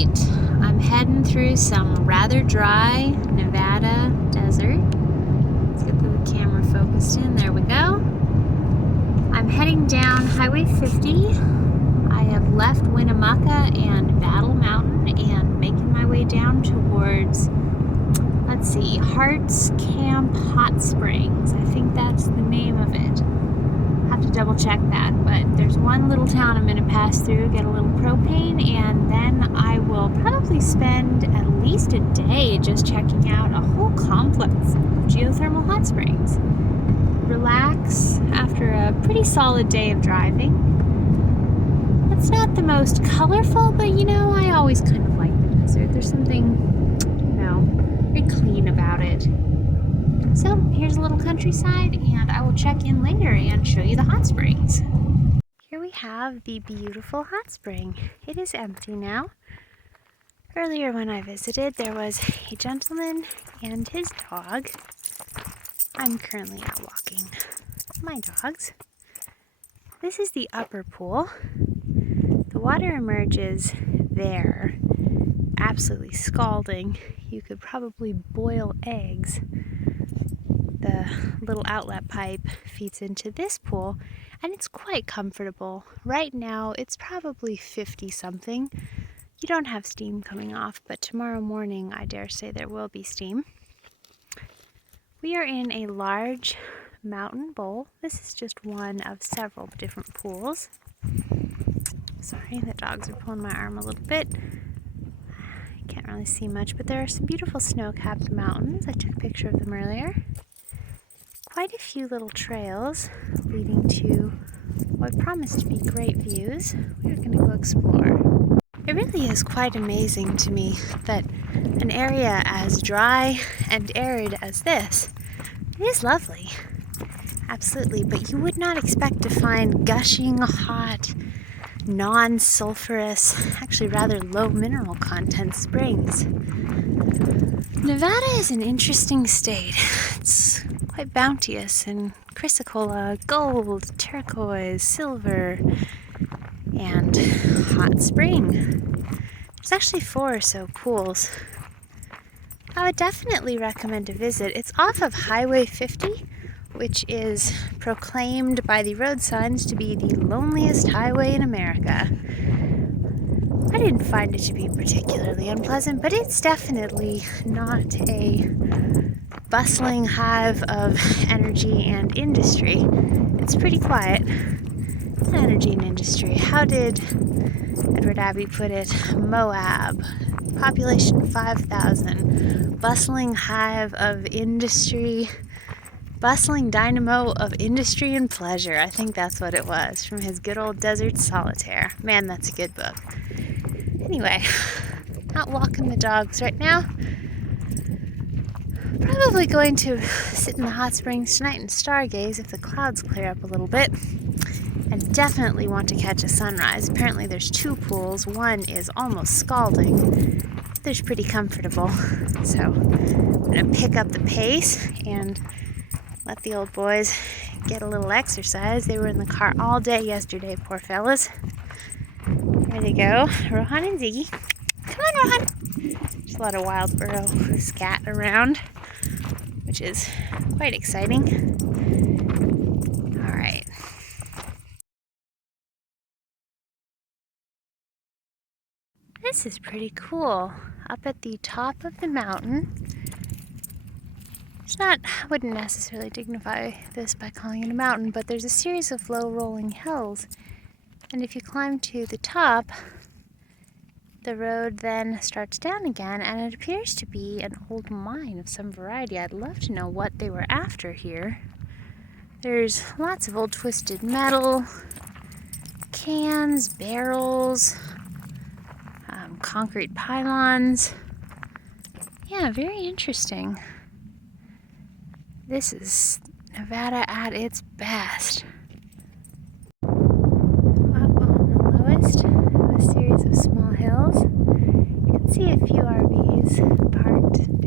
Alright, I'm heading through some rather dry Nevada desert. Let's get the camera focused in. There we go. I'm heading down Highway 50. I have left Winnemucca and Battle Mountain and making my way down towards, let's see, Hearts Camp Hot Springs. I think that's the name of it. Have to double check that, but there's one little town I'm going to pass through, get a little propane, and then I will probably spend at least a day just checking out a whole complex of geothermal hot springs. Relax after a pretty solid day of driving. It's not the most colorful, but you know, I always kind of like the desert. There's something, very clean about it. So here's a little countryside, and I will check in later and show you the hot springs. Here we have the beautiful hot spring. It is empty now. Earlier when I visited, there was a gentleman and his dog. I'm currently out walking my dogs. This is the upper pool. The water emerges there, absolutely scalding. You could probably boil eggs. The little outlet pipe feeds into this pool, and it's quite comfortable. Right now it's probably 50 something. You don't have steam coming off, but tomorrow morning I dare say there will be steam. We are in a large mountain bowl. This is just one of several different pools. Sorry, the dogs are pulling my arm a little bit. I can't really see much, but there are some beautiful snow-capped mountains. I took a picture of them earlier. Quite a few little trails leading to what promise to be great views. We're going to go explore. It really is quite amazing to me that an area as dry and arid as this is lovely. Absolutely, but you would not expect to find gushing hot, non-sulfurous, actually rather low mineral content springs. Nevada is an interesting state. It's quite bounteous in chrysocolla, gold, turquoise, silver, and hot spring. There's actually 4 or so pools. I would definitely recommend a visit. It's off of Highway 50, which is proclaimed by the road signs to be the loneliest highway in America. I didn't find it to be particularly unpleasant, but it's definitely not a bustling hive of energy and industry. It's pretty quiet. Energy and industry. How did Edward Abbey put it? Moab. Population 5,000. Bustling hive of industry. Bustling dynamo of industry and pleasure. I think that's what it was from his good old Desert Solitaire. Man, that's a good book. Anyway, out walking the dogs right now. Probably going to sit in the hot springs tonight and stargaze if the clouds clear up a little bit. And definitely want to catch a sunrise. Apparently there's 2 pools. One is almost scalding. There's pretty comfortable. So I'm going to pick up the pace and let the old boys get a little exercise. They were in the car all day yesterday, poor fellas. There they go, Rohan and Ziggy. Come on, Rohan. There's a lot of wild burro scat around, which is quite exciting. All right. This is pretty cool. Up at the top of the mountain. I wouldn't necessarily dignify this by calling it a mountain, but there's a series of low rolling hills. And if you climb to the top, the road then starts down again, and it appears to be an old mine of some variety. I'd love to know what they were after here. There's lots of old twisted metal, cans, barrels, concrete pylons. Yeah, very interesting. This is Nevada at its best. Up on the lowest of a series of small hills, you can see a few RVs parked